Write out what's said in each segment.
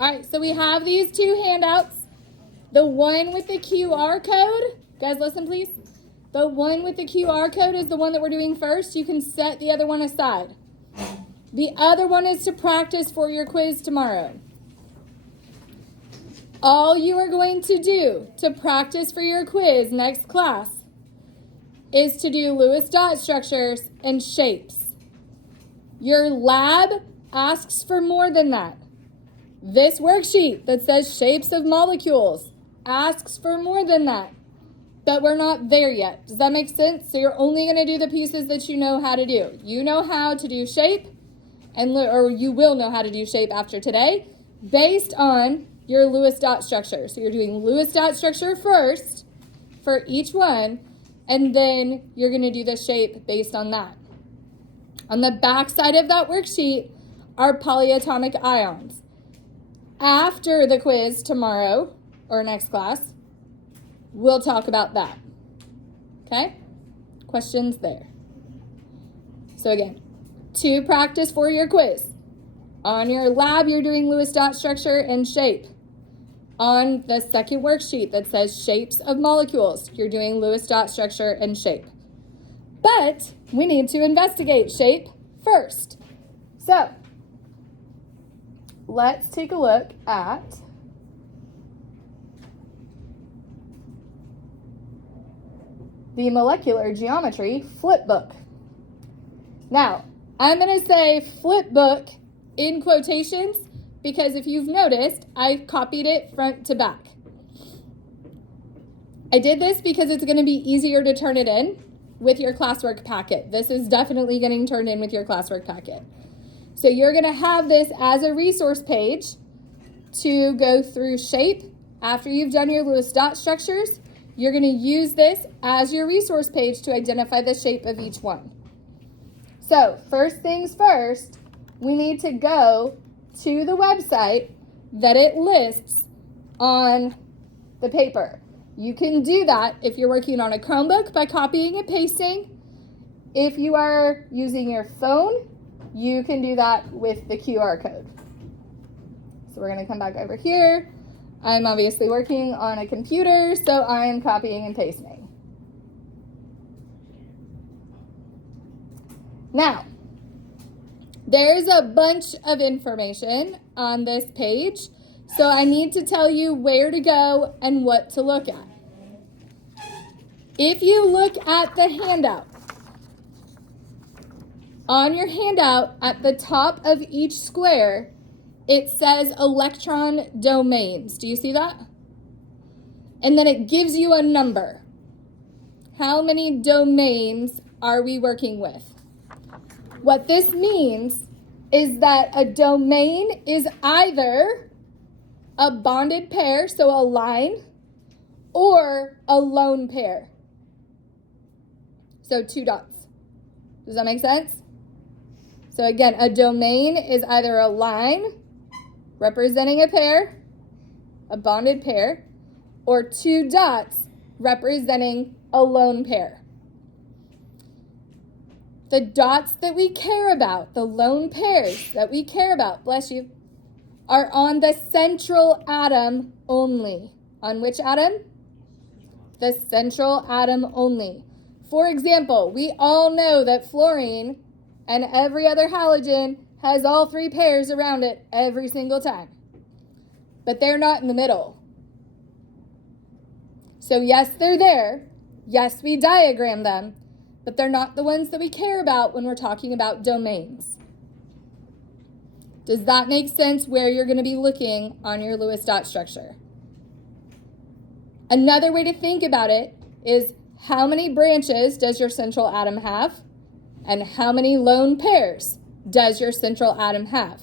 All right, so we have these two handouts. The one with the QR code, guys, listen please. The one with the QR code is the one that we're doing first. You can set the other one aside. The other one is to practice for your quiz tomorrow. All you are going to do to practice for your quiz next class is to do Lewis dot structures and shapes. Your lab asks for more than that. This worksheet that says shapes of molecules asks for more than that, but we're not there yet. Does that make sense? So you're only going to do the pieces that you know how to do. You know how to do shape, or you will know how to do shape after today, based on your Lewis dot structure. So you're doing Lewis dot structure first for each one, and then you're going to do the shape based on that. On the back side of that worksheet are polyatomic ions. After the quiz tomorrow, or next class, we'll talk about that. Okay? Questions there? So again, to practice for your quiz. On your lab, you're doing Lewis dot structure and shape. On the second worksheet that says shapes of molecules, you're doing Lewis dot structure and shape. But we need to investigate shape first. So let's take a look at the molecular geometry flip book. Now, I'm going to say flip book in quotations because if you've noticed, I copied it front to back. I did this because it's going to be easier to turn it in with your classwork packet. This is definitely getting turned in with your classwork packet. So you're going to have this as a resource page to go through shape. After you've done your Lewis dot structures, you're going to use this as your resource page to identify the shape of each one. So first things first, we need to go to the website that it lists on the paper. You can do that if you're working on a Chromebook by copying and pasting. If you are using your phone, you can do that with the QR code. So we're going to come back over here. I'm obviously working on a computer, so I am copying and pasting. Now, there's a bunch of information on this page, so I need to tell you where to go and what to look at. If you look at the handout, on your handout at the top of each square, it says electron domains. Do you see that? And then it gives you a number. How many domains are we working with? What this means is that a domain is either a bonded pair, so a line, or a lone pair. So 2 dots. Does that make sense? So again, a domain is either a line representing a pair, a bonded pair, or 2 dots representing a lone pair. The dots that we care about, the lone pairs that we care about, bless you, are on the central atom only. On which atom? The central atom only. For example, we all know that fluorine and every other halogen has all 3 pairs around it every single time. But they're not in the middle. So yes, they're there. Yes, we diagram them, but they're not the ones that we care about when we're talking about domains. Does that make sense where you're going to be looking on your Lewis dot structure? Another way to think about it is how many branches does your central atom have? And how many lone pairs does your central atom have?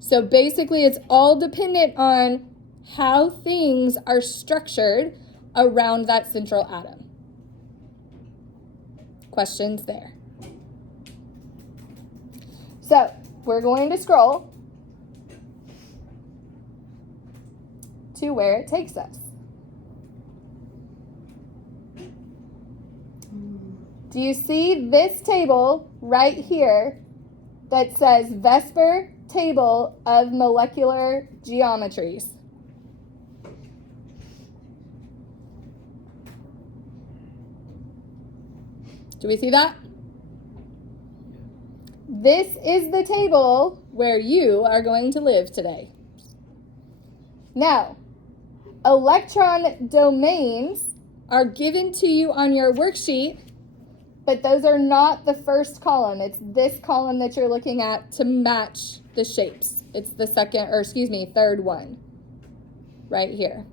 So basically, it's all dependent on how things are structured around that central atom. Questions there? So we're going to scroll to where it takes us. Do you see this table right here that says VSEPR table of molecular geometries. Do we see that? This is the table where you are going to live today. Now, electron domains are given to you on your worksheet, but those are not the first column. It's this column that you're looking at to match the shapes. It's the third one right here.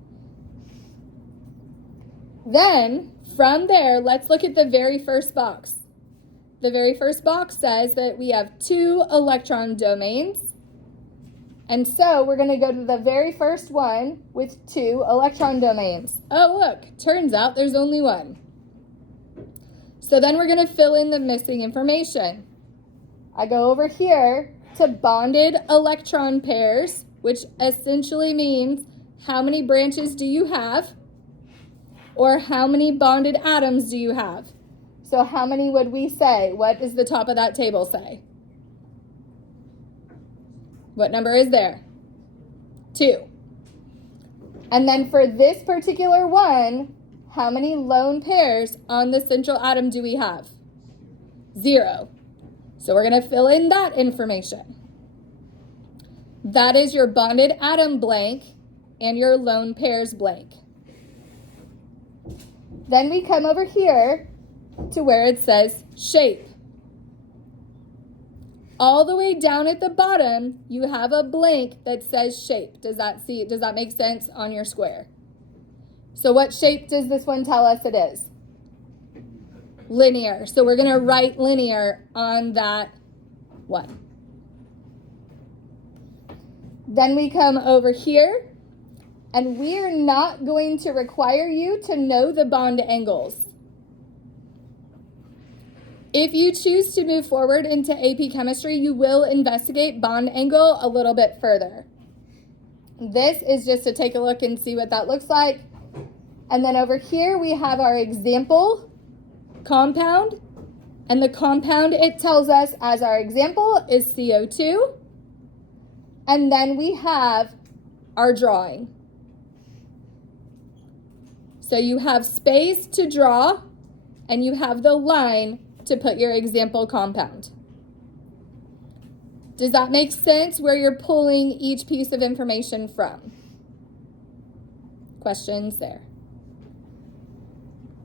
Then, from there, let's look at the very first box. The very first box says that we have 2 electron domains. And so we're going to go to the very first one with 2 electron domains. Oh, look, turns out there's only one. So then we're going to fill in the missing information. I go over here to bonded electron pairs, which essentially means how many branches do you have, or how many bonded atoms do you have? So how many would we say? What does the top of that table say? What number is there? 2. And then for this particular one, how many lone pairs on the central atom do we have? 0. So we're going to fill in that information. That is your bonded atom blank and your lone pairs blank. Then we come over here to where it says shape. All the way down at the bottom, you have a blank that says shape. Does that make sense on your square? So what shape does this one tell us it is? Linear. So we're going to write linear on that one. Then we come over here, and we're not going to require you to know the bond angles. If you choose to move forward into AP Chemistry, you will investigate bond angle a little bit further. This is just to take a look and see what that looks like. And then over here we have our example compound. And the compound it tells us as our example is CO2. And then we have our drawing. So you have space to draw, and you have the line to put your example compound. Does that make sense where you're pulling each piece of information from? Questions there?